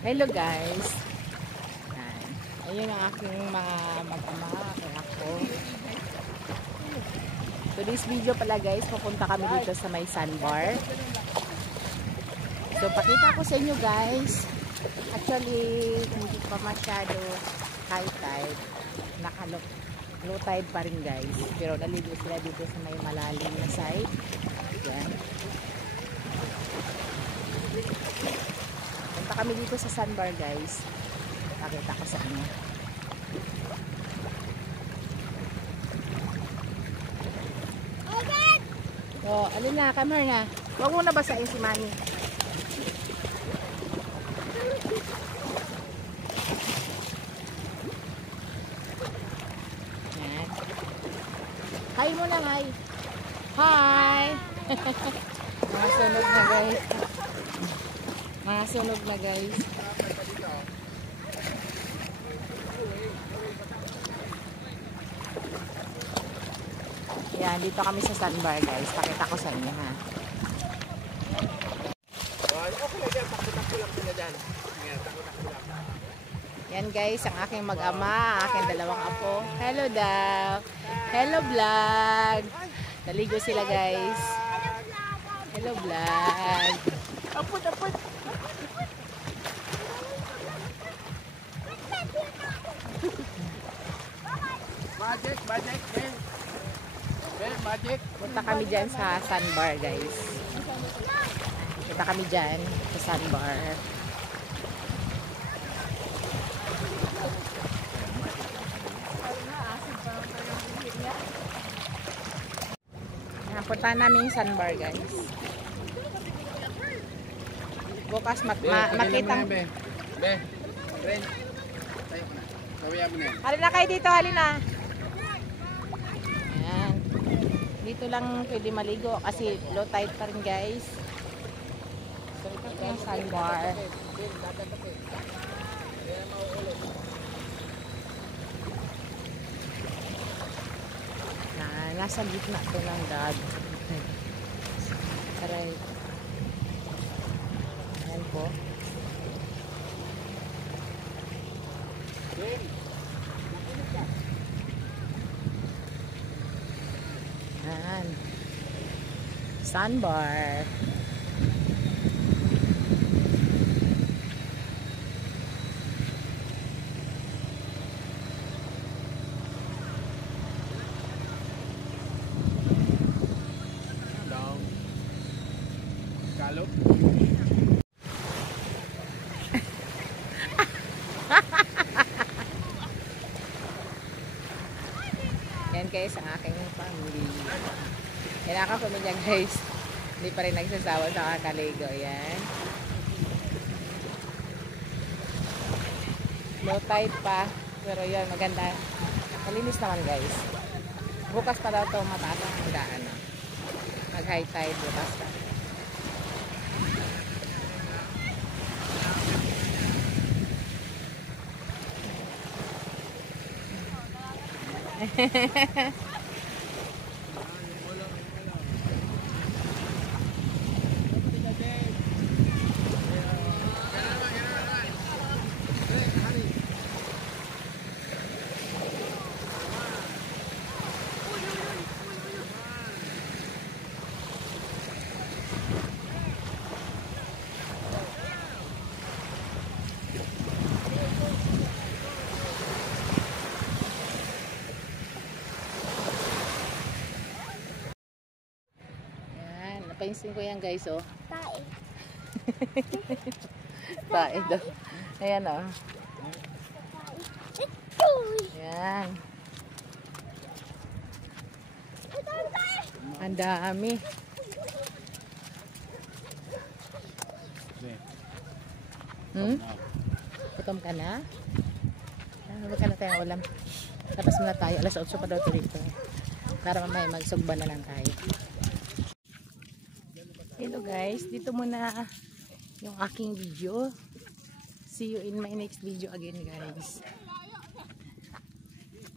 Hello guys. Ayun ang aking mga mag-ama, ako. Today's video pala guys, pupunta kami dito sa may sandbar. So pakita ko sa inyo guys. Actually, hindi pa masyado high tide. Low tide pa rin guys. Pero naligo sila dito sa may malalim na side. Yan. Punta kami dito sa sandbar guys. Pakita ko sa inyo. Oh, alin na, come here na. Huwag mo na basahin si Mami. Yan. Hi muna, hi. Hi! Mga sunog na guys. Mga sunog na guys. Yan, dito kami sa sandbar guys. Pakita ko sa inyo ha. Yan guys, ang aking mag-ama, aking dalawang apo. Hello daw. Hello vlog. Naligo sila guys. Hello vlog. Apot, apot. Magic, magic, man. Magic. Punta kami dyan sa sandbar guys. Punta kami dyan sa sandbar. Punta namin yung sandbar guys. Bukas makitang... Be, friend. Tayo ko na. Gawin mo na yan. Halina kayo dito, halina. Ayan. Dito lang pwede maligo kasi low tide pa rin guys. So ito yung sandbar. Nasa gitna to ng dad. Aray. Ayan po. Ayan. Sandbar. Kalo. Yan guys, ang aking family. Yan ang aking pamilya guys. Hindi pa rin nagsasawa sa kakaligo. Yan. Low tide pa. Pero yan, maganda. Malinis naman guys. Bukas pa daw ito mataas ang daan. Mag high tide bukas pa. Napansin ko yan guys, oh. Tae. Tae daw. Ayan, oh. Ayan. Ang dami. Gutom ka na? Huwag ka na tayong ulam. Tapos muna tayo. Alas 8 pa daw ito dito. Para mamaya magsugba na lang tayo. Hello guys, dito muna yung aking video. See you in my next video again guys.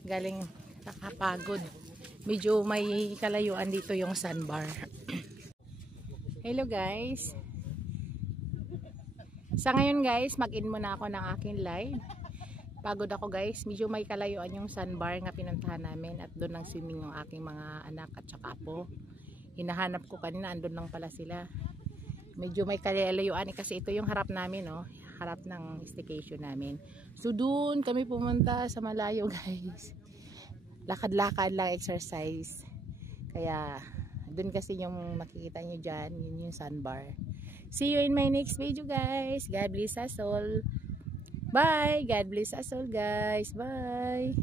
Galing nakapagod. Medyo may kalayuan dito yung sandbar. Hello guys. Sa ngayon guys, mag-in muna ako ng aking live. Pagod ako guys, medyo may kalayuan yung sandbar nga pinuntahan namin at doon nang swimming yung aking mga anak at saka apo. Hinahanap ko kanina, andun lang pala sila. Medyo may kalayuan kasi ito yung harap namin, no? Harap ng staycation namin. So doon kami pumunta sa malayo guys. Lakad-lakad lang, exercise. Kaya doon kasi yung makikita nyo dyan, yun yung sandbar. See you in my next video guys. God bless us all. Bye. God bless us all guys. Bye.